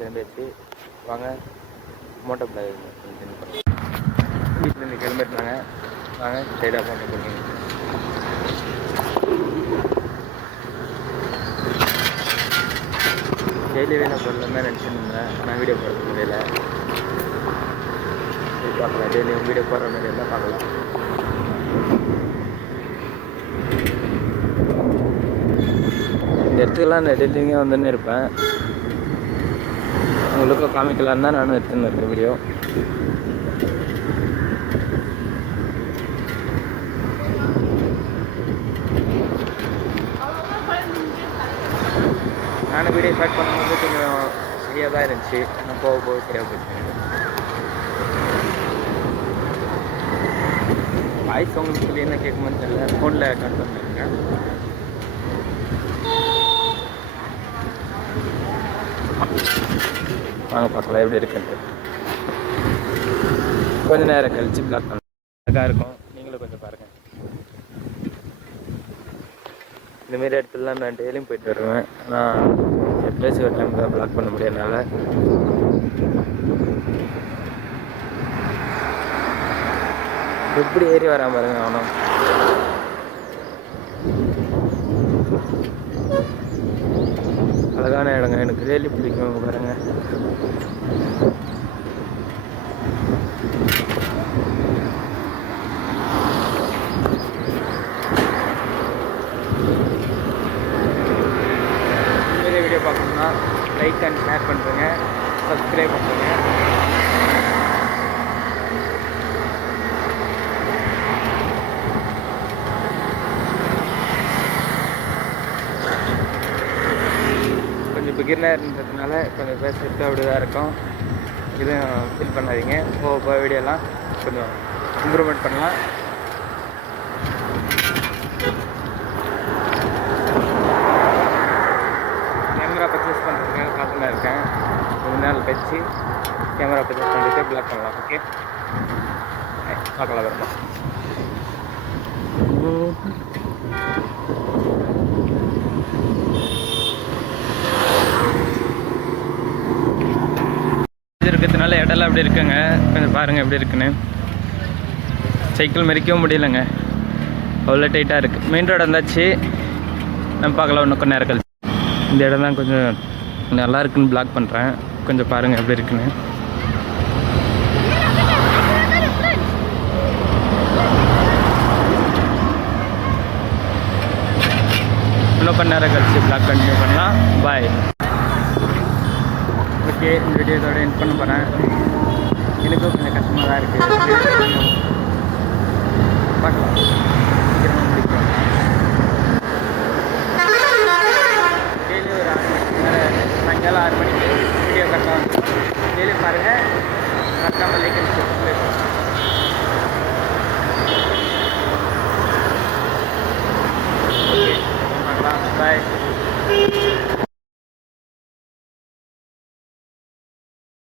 கிளம்பியாச்சு. வாங்க Moto black வீட்டிலேருந்து கிளம்பிட்டுனாங்க. வாங்க சைடாக பண்ணி கொடுங்க. டெய்லி வேலை போடலாம் தான் நினச்சிருந்தேன். நான் வீடியோ போட முடியல. பார்க்கலாம், டெய்லி வீடியோ போடுற மாதிரி இருந்தால் பார்க்கலாம். இந்த இடத்துக்கெல்லாம் நான் டெய்லிங்க வந்துன்னு இருப்பேன். உங்களுக்கும் காமிக்கலான்னு தான் நானும் எடுத்துன்னு இருக்கேன் வீடியோ. நானும் வீடியோ ஸ்டார்ட் பண்ணும்போது கொஞ்சம் சரியாக தான் இருந்துச்சு. ஆனால் போக போக சரியாக போச்சு. வாய்ஸ் உங்களுக்கு சொல்லி என்ன கேட்குமான்னு தெரியல. ஃபோனில் கட் பண்ணிருக்கேன். வாங்க பார்க்கலாம் எப்படி இருக்குன்ட்டு. கொஞ்சம் நேரம் கழிச்சு பிளாக் பண்ண அழகாக இருக்கும். நீங்களும் கொஞ்சம் பாருங்கள். இந்தமாரி இடத்துலலாம் நான் டெய்லியும் போயிட்டு வருவேன். ஆனால் எப்போயாச்சும் ஒரு டைம் தான் பிளாக் பண்ண முடியாதனால எப்படி ஏறி வராம பாருங்க. அவனும் அழகான இடங்க, எனக்கு ரியலி பிடிக்கும். பாருங்க இந்த வீடியோ பார்க்கணும்னா லைக் அண்ட் ஷேர் பண்ணுறேங்க, சப்ஸ்கிரைப் பண்ணுறேங்க. கொஞ்சம் பிகினர்ன்றதுனால கொஞ்சம் பேசுறது அப்படி தான் இருக்கும். இதுவும் ஃபீல் பண்ணாதீங்க. போக வீடியோலாம் கொஞ்சம் இம்ப்ரூவ்மெண்ட் பண்ணலாம். கேமரா பர்ச்சேஸ் பண்ணுறதுக்காக பார்த்துன்னு இருக்கேன். கொஞ்ச நாள் கழிச்சு கேமரா பர்ச்சேஸ் பண்ணிட்டு பிளாக் பண்ணலாம். ஓகே, பார்க்கலாம். வரலாம். இருக்கிறதுனால இடம்லாம் அப்படி இருக்குங்க. கொஞ்சம் பாருங்கள் எப்படி இருக்குன்னு. சைக்கிள் மறிக்கவும் முடியலைங்க, அவ்வளோ டைட்டாக இருக்குது. மெயின் ரோடு வந்தாச்சு. நம்ம பார்க்கலாம் இன்னும் கொஞ்சம் நேரம் கழிச்சு. இந்த இடம் தான் கொஞ்சம் நல்லா இருக்குன்னு பிளாக் பண்ணுறேன். கொஞ்சம் பாருங்கள் எப்படி இருக்குன்னு. இன்னும் கொஞ்சம் நேரம் கழிச்சு பிளாக் கண்டினியூ பண்ணலாம். பாய். ஓகே, இந்த வீடியோ இதோட எண்ட் பண்ண போகிறேன். எனக்கும் கொஞ்சம் கஷ்டமாக தான் இருக்குது. பார்க்கலாம், சீக்கிரமாக முடிக்கலாம். டெய்லி ஒரு 6 மணிக்கு மேலே, சாயங்காலம் 6 மணிக்கு வீடியோ கட்டலாம். டெய்லி பாருங்கள். மறக்காமல் லைக் அண்ட் சப்ஸ்கிரைப் பார்க்கலாம். பாய்.